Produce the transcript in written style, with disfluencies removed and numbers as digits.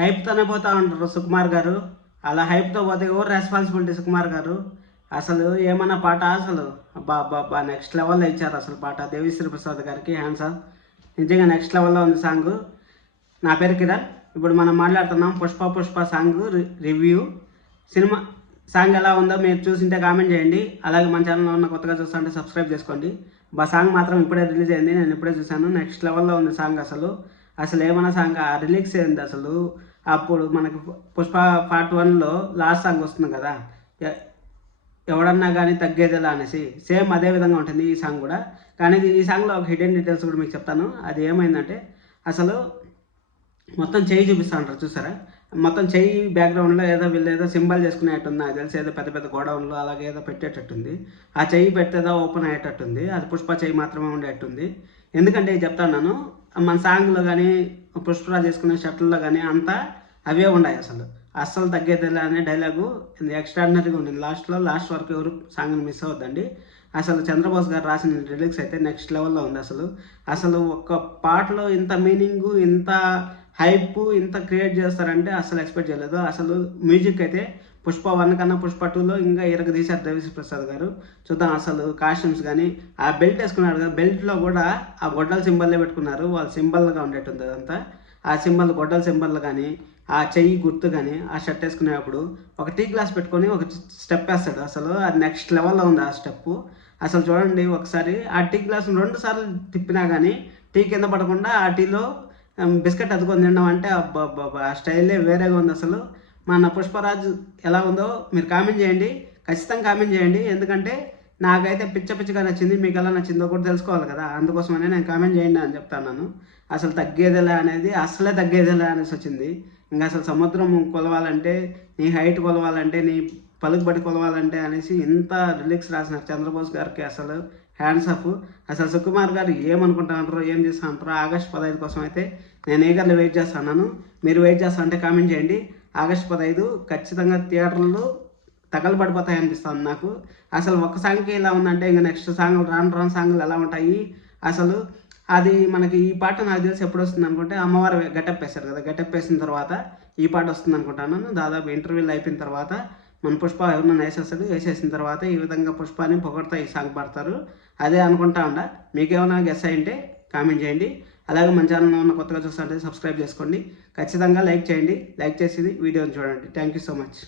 హైప్తోనే పోతా ఉంటారు సుకుమార్ గారు. అలా హైప్తో పోతే ఎవరు రెస్పాన్సిబిలిటీ సుకుమార్ గారు? అసలు ఏమన్నా పాట అసలు అబ్బా అబ్బా అబ్బా నెక్స్ట్ లెవెల్లో ఇచ్చారు అసలు పాట. దేవిశ్రీ ప్రసాద్ గారికి హ్యాండ్స్ ఆఫ్. నిజంగా నెక్స్ట్ లెవెల్లో ఉంది సాంగ్. నా పేరు కిరణ్. ఇప్పుడు మనం మాట్లాడుతున్నాం Pushpa song review. Cinema song ఎలా ఉందో మీరు చూసింటే కామెంట్ చేయండి. అలాగే మన ఛానల్లో ఉన్న కొత్తగా చూస్తుంటే సబ్స్క్రైబ్ చేసుకోండి. సాంగ్ మాత్రం ఇప్పుడే రిలీజ్ అయింది, నేను ఇప్పుడే చూశాను. నెక్స్ట్ లెవెల్లో ఉంది సాంగ్. అసలు ఏమన్నా సాంగ్ ఆ రిలీక్స్ ఏంది అసలు. అప్పుడు మనకి పుష్ప పార్ట్ 1లో లాస్ట్ సాంగ్ వస్తుంది కదా, ఎవడన్నా కానీ తగ్గేదేలా అనేసి, సేమ్ అదే విధంగా ఉంటుంది ఈ సాంగ్ కూడా. కానీ ఈ సాంగ్లో ఒక హిడెన్ డీటెయిల్స్ కూడా మీకు చెప్తాను. అది ఏమైందంటే అసలు మొత్తం చెయ్యి చూపిస్తూ ఉంటారు చూసారా, మొత్తం చెయ్యి బ్యాక్గ్రౌండ్లో వీళ్ళు ఏదో సింబల్ చేసుకునేటట్టుంది. నాకు తెలిసి ఏదో పెద్ద పెద్ద గోడౌన్లు అలాగే ఏదో పెట్టేటట్టుంది. ఆ చెయ్యి పెట్టేదో ఓపెన్ అయ్యేటట్టుంది. అది పుష్ప చెయ్యి మాత్రమే ఉండేటట్టుంది. ఎందుకంటే చెప్తాను, మన సాంగ్లో కానీ పుష్పరాజ్ చేసుకునే షర్ట్లలో కానీ అంతా అవే ఉన్నాయి. అస్సలు తగ్గేదిలే అనే డైలాగు ఎక్స్ట్రాడినరీగా ఉంటుంది. లాస్ట్ వరకు ఎవరు సాంగ్ని మిస్ అవ్వద్దండి. అసలు చంద్రబోస్ గారు రాసిన లిరిక్స్ అయితే నెక్స్ట్ లెవెల్లో ఉంది. అసలు ఒక్క పాటలో ఇంత మీనింగు, ఇంత హైప్, ఇంత క్రియేట్ చేస్తారంటే అసలు ఎక్స్పెక్ట్ చేయలేదు. అసలు మ్యూజిక్ అయితే పుష్ప 1 కన్నా పుష్ప 2లో ఇంకా తీశారు దేవిశ్రీ ప్రసాద్ గారు. చూద్దాం అసలు కాస్ట్యూమ్స్ కానీ, ఆ బెల్ట్ వేసుకున్నారు కదా, బెల్ట్లో కూడా ఆ గొడ్డల సింబల్లే పెట్టుకున్నారు. వాళ్ళ సింబల్గా ఉండేటుంది అదంతా. ఆ సింబల్ గొడ్డల సింబల్ కానీ, ఆ చెయ్యి గుర్తు కానీ, ఆ షర్ట్ వేసుకునేటప్పుడు ఒక టీ గ్లాస్ పెట్టుకొని ఒక స్టెప్ వేస్తాడు. అసలు అది నెక్స్ట్ లెవెల్లో ఉంది ఆ స్టెప్. అసలు చూడండి ఒకసారి ఆ టీ గ్లాస్ 2 సార్లు తిప్పినా కానీ టీ కింద పడకుండా ఆ టీలో బిస్కెట్ అద్దుకొని తినడం అంటే అబ్బా ఆ స్టైలే వేరేగా ఉంది. మన పుష్పరాజ్ ఎలా ఉందో మీరు కామెంట్ చేయండి, ఖచ్చితంగా కామెంట్ చేయండి. ఎందుకంటే నాకైతే పిచ్చగా నచ్చింది. మీకు ఎలా నచ్చిందో కూడా తెలుసుకోవాలి కదా, అందుకోసమనే నేను కామెంట్ చేయండి అని చెప్తాను. అసలు తగ్గేదిలే అనేది అసలే తగ్గేదిలే అనేసి వచ్చింది. ఇంకా అసలు సముద్రం కొలవాలంటే, నీ హైట్ కొలవాలంటే, నీ పలుకుబడి కొలవాలంటే అనేసి ఇంత రిలిక్స్ రాసినారు చంద్రబోస్ గారికి. అసలు హ్యాండ్స్ ఆఫ్. అసలు సుకుమార్ గారు ఏమనుకుంటున్నారో, ఏం చేస్తానంటారో ఆగస్టు 15 కోసం అయితే నేను ఈగర్లీ వెయిట్ చేస్తున్నాను. మీరు వెయిట్ చేస్తా అంటే కామెంట్ చేయండి. ఆగస్టు 15 ఖచ్చితంగా థియేటర్లు తగలబడిపోతాయి అనిపిస్తుంది నాకు. అసలు ఒక్క సాంగ్కి ఇలా ఉందంటే ఇంకా నెక్స్ట్ సాంగ్ రాను సాంగ్లు ఎలా ఉంటాయి అసలు. అది మనకి ఈ పాట నాకు తెలిసి ఎప్పుడు వస్తుంది అనుకుంటే అమ్మవారు గెటప్ వేశారు కదా, గెటప్ వేసిన తర్వాత ఈ పాట వస్తుంది అనుకుంటాను. దాదాపు ఇంటర్వ్యూలు అయిపోయిన తర్వాత మన పుష్ప ఎవరన్నా వేసేసిన తర్వాత ఈ విధంగా పుష్పాని పొగడతా ఈ సాంగ్ పాడతారు. అదే అనుకుంటా ఉండ. మీకేమైనా గెస్ అయింటే కామెంట్ చేయండి. అలాగే మన ఛానల్లో ఉన్న కొత్తగా చూస్తుంటే సబ్స్క్రైబ్ చేసుకోండి. ఖచ్చితంగా లైక్ చేయండి. లైక్ చేసి వీడియోని చూడండి. Thank you so much.